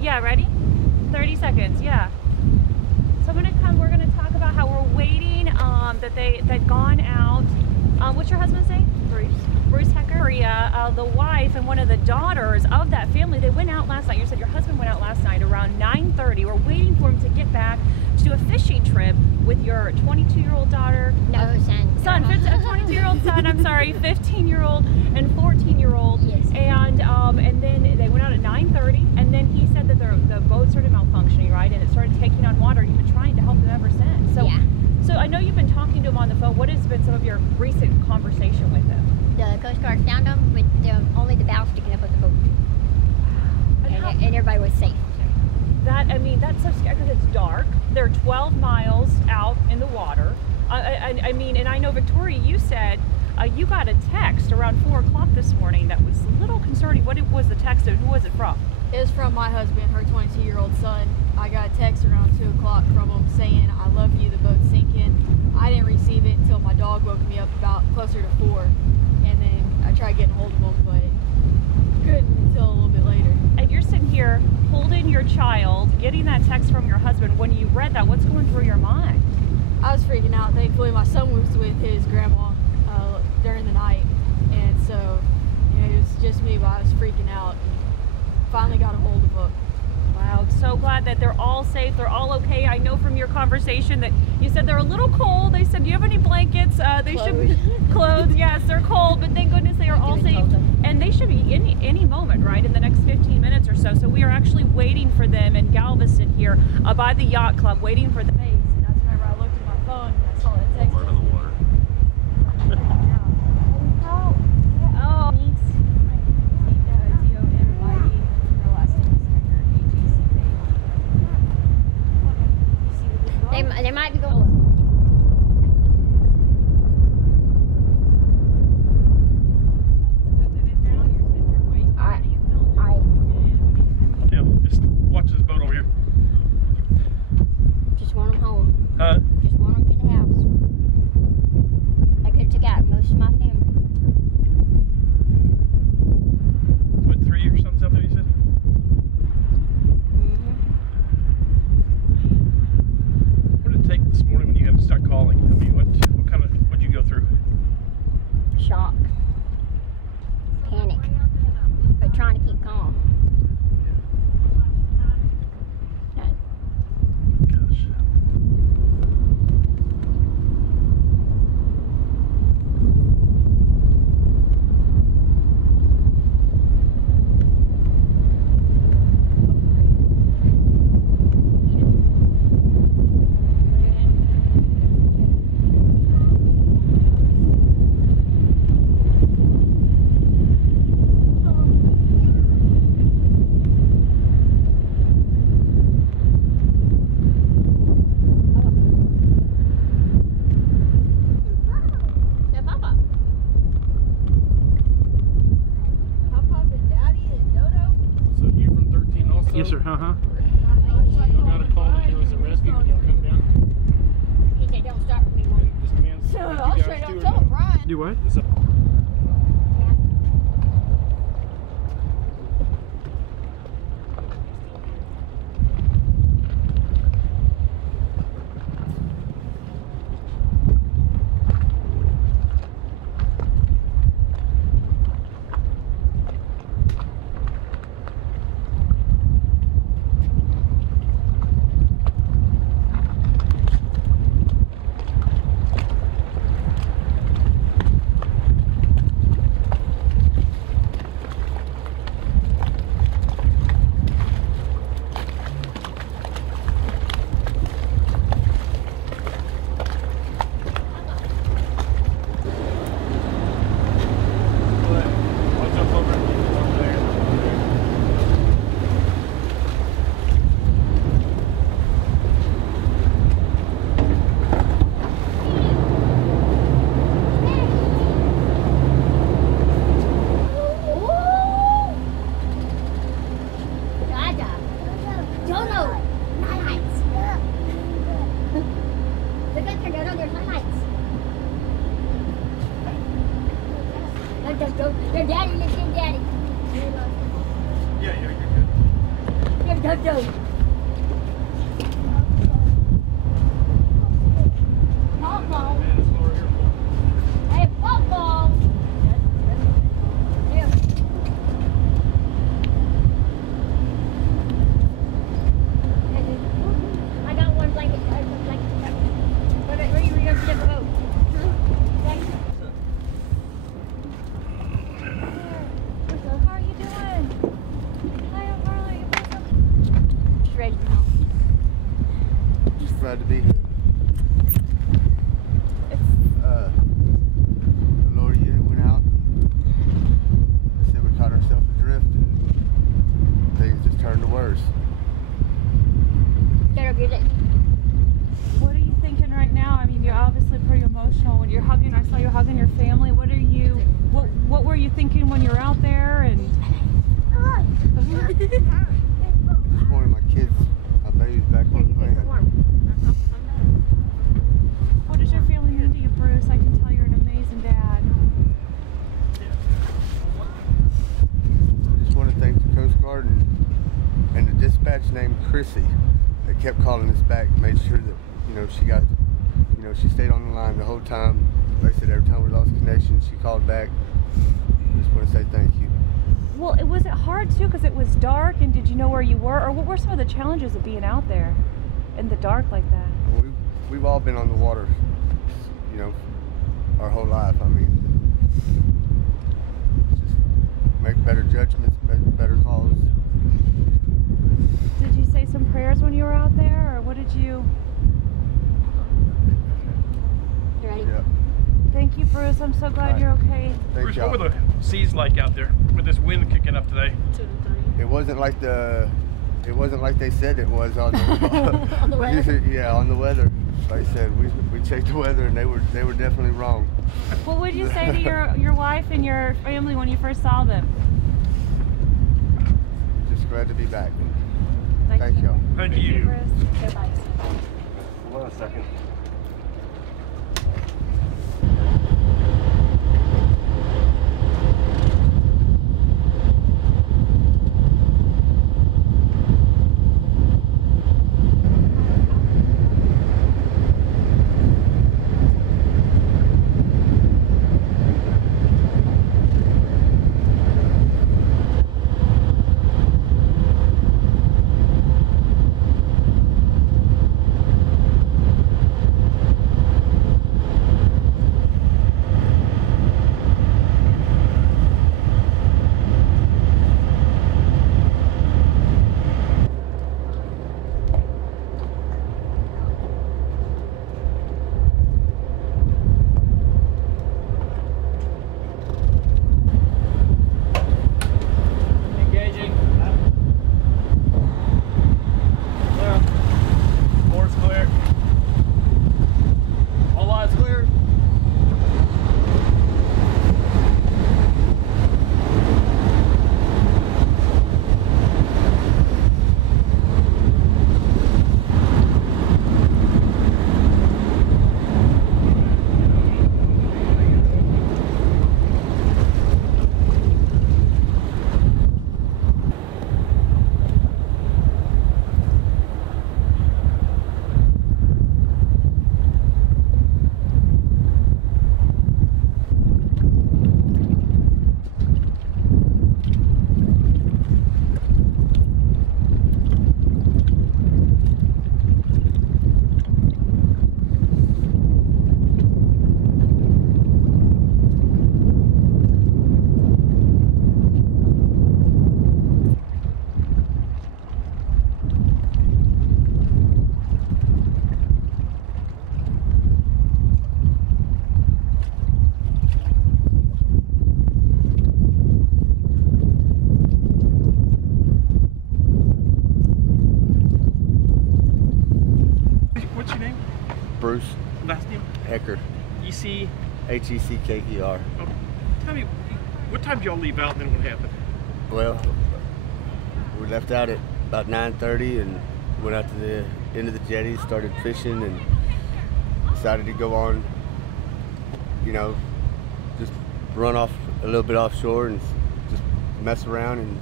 Yeah, ready? 30 seconds, yeah. So we're gonna talk about how we're waiting, they'd gone out. What's your husband's name? Bruce Hecker. Maria, the wife and one of the daughters of that family, they went out last night. You said your husband went out last night around 9:30. We're waiting for him to get back to do a fishing trip with your 22-year-old daughter. No, son. 22-year-old son, I'm sorry, 15-year-old and 14-year-old. Yes. And then they went out at 9:30, and then he said that the boat started malfunctioning, right? And it started taking on water. You've been trying to help them ever since. So, yeah. So I know you've been talking to him on the phone. What has been some of your recent conversation with him? The Coast Guard found them with only the bow sticking up with the boat. And everybody was safe. That's so scary because it's dark. They're 12 miles out in the water. And I know, Victoria, you said you got a text around 4 o'clock this morning that was a little concerning. What was the text and who was it from? It was from my husband, her 22-year-old son. I got a text around 2 o'clock from him saying, "I love you, the boat's sinking." I didn't receive it until my dog woke me up about closer to 4. And then I tried getting hold of him, but couldn't until a little bit later. And you're sitting here holding your child, getting that text from your husband. When you read that, what's going through your mind? I was freaking out. Thankfully, my son was with his grandma during the night. And so, it was just me, but I was freaking out. And finally got a hold of him. Wow, I'm so glad that they're all safe, they're all okay. I know from your conversation that you said they're a little cold. They said, do you have any blankets? They should be clothes. Yes, they're cold, but thank goodness they are all safe. And they should be any moment, right, in the next 15 minutes or so. So we are actually waiting for them in Galveston here by the yacht club, waiting for the base. And that's whenever I looked at my phone and I saw that text. Part of the water. They might be going up. Yeah, just watch this boat over here. Just want them home. Huh? Just want them to the house. I could have took out most of my family. What, 3 or something out there, you said? Take this morning when you had to start calling? I mean, what'd you go through? Shock. Panic. But trying to keep calm. Gosh. Yes, sir. Y'all got a call that there was a rescue. Y'all come down. He said, don't start with me, Mom. This man. So I'll straight up tell him, Brian. Do what? Hey, football! Here. I got one blanket. Where are you going to get the boat? How are you doing? Hi, how are you? She's ready to go. Just glad to be here. The lower unit went out. They said we caught ourselves adrift and things just turned to worse. Gotta get it. What are you thinking right now? I mean, you're obviously pretty emotional when you're hugging. I saw you hugging your family. What were you thinking when you were out there? And Just wanted my kids, my babies back on the land. what does your family mean to you, Bruce? I can tell you're an amazing dad. I just want to thank the Coast Guard and the dispatch named Christi that kept calling us back, made sure that, you know, she got, you know, she stayed on the line the whole time. Like I said, every time we lost connection, she called back. I just want to say thank you. Well, was it hard too because it was dark, and did you know where you were, or what were some of the challenges of being out there in the dark like that? We've all been on the water, you know, our whole life. I mean, just make better judgments, make better calls. Did you say some prayers when you were out there, or what did you? You ready? Yeah. Thank you, Bruce. I'm so glad Right. you're okay. Thank Bruce, y'all. what were the seas like out there with this wind kicking up today? It wasn't like they said it was on the, On the weather. Yeah, on the weather. Like I said, we checked the weather and they were definitely wrong. What would you say to your wife and your family when you first saw them? Just glad to be back. Thank y'all. Thank you. Bruce. Goodbye. Hold on a second. Bruce Last name? Hecker. EC. Hecker. Oh, tell me, what time did y'all leave out and then what happened? Well, we left out at about 9:30 and went out to the end of the jetty, started fishing, and decided to go on, you know, just run off a little bit offshore and just mess around and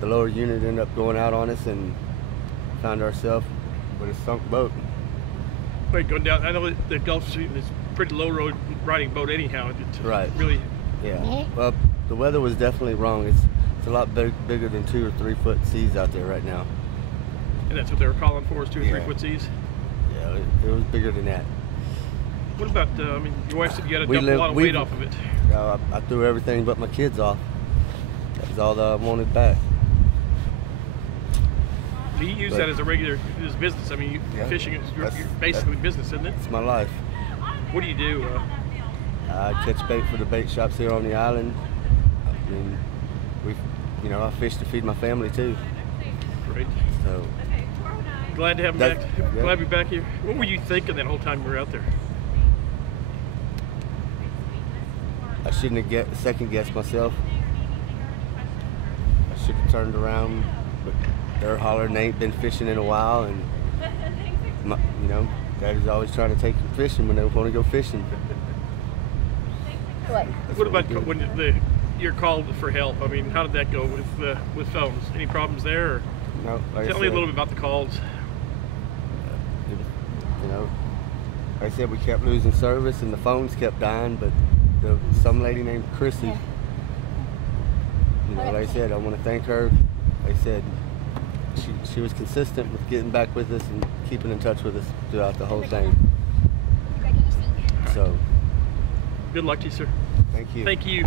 the lower unit ended up going out on us and found ourselves with a sunk boat. Wait, going down. I know that the Gulf Stream is a pretty low road riding boat anyhow. It's Right. Really. Yeah. Well, the weather was definitely wrong. It's a lot bigger than 2 or 3 foot seas out there right now. And that's what they were calling for, is 2 or 3 Yeah. foot seas. Yeah, it was bigger than that. What about? I mean, your wife said you got to dump a lot of weight off of it. I threw everything but my kids off. That was all that I wanted back. So you use that as a regular business. I mean, Yeah. fishing is your That's- basically business, isn't it? It's my life. What do you do? I catch bait for the bait shops here on the island. I mean, I fish to feed my family too. Great. So Glad to have him That- back. yeah. Glad to be back here. What were you thinking that whole time you were out there? I shouldn't have second guessed myself. I should have turned around, but they're hollering they ain't been fishing in a while, and Daddy's always trying to take them fishing when they want to go fishing. What? That's What about we do. when you're called for help? I mean, how did that go with phones? Any problems there? Or No, like I tell me a said, little bit about the calls. Like I said, we kept losing service and the phones kept dying, but some lady named Christi, like I said, I want to thank her. Like I said, she was consistent with getting back with us and keeping in touch with us throughout the whole thing. So, Good luck to you, sir. thank you. Thank you.